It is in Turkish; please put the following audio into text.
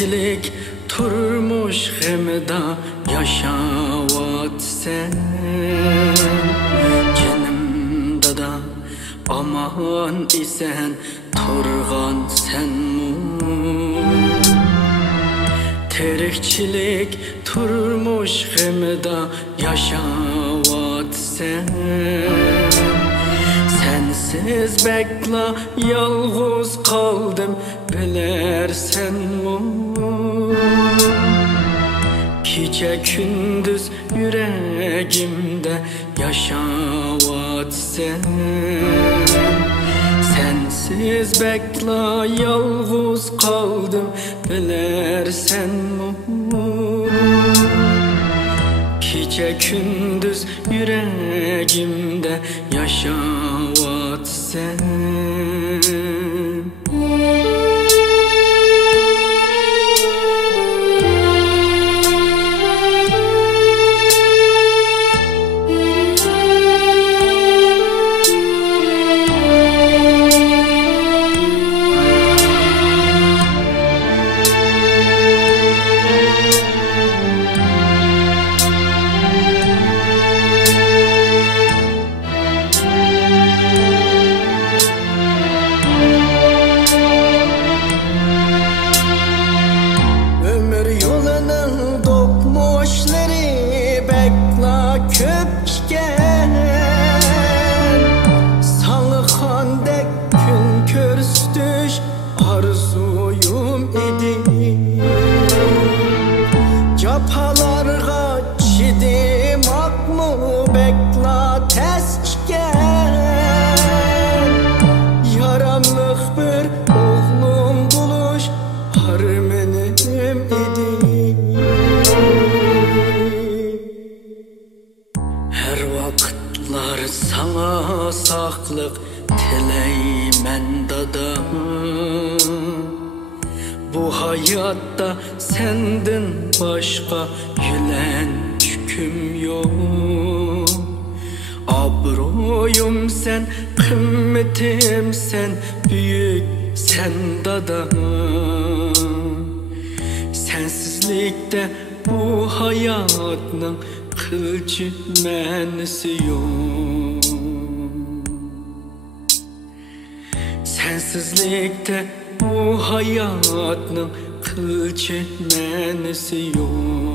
Terikçilik turmuş gemida yaşavat sen. Canımda da aman isen turgan sen mu? Terikçilik turmuş gemida yaşavat sen. Sensiz bekla yalğız kaldım bilersen mu? Gece gündüz yüreğimde yaşavat sen. Sensiz bekla yalğız kaldım bilersen mu? Gece gündüz yüreğimde yaşavat sen. Köpken salıxandek gün körüstüş arzuyum idi. Capalarga çidim akmı bekla tesken. Yaramlıq bir oğlum buluş harmenim idi. Her vakitlar sana saqlıq tileymen dada. Bu hayatta senden başka gülen yüküm yok. Abroyum sen, kımmetim sen, büyük sen dada. Sensizlikte bu hayatın kılcı mənisi yok. Sensizlikte bu hayatın kılcı mənisi yok.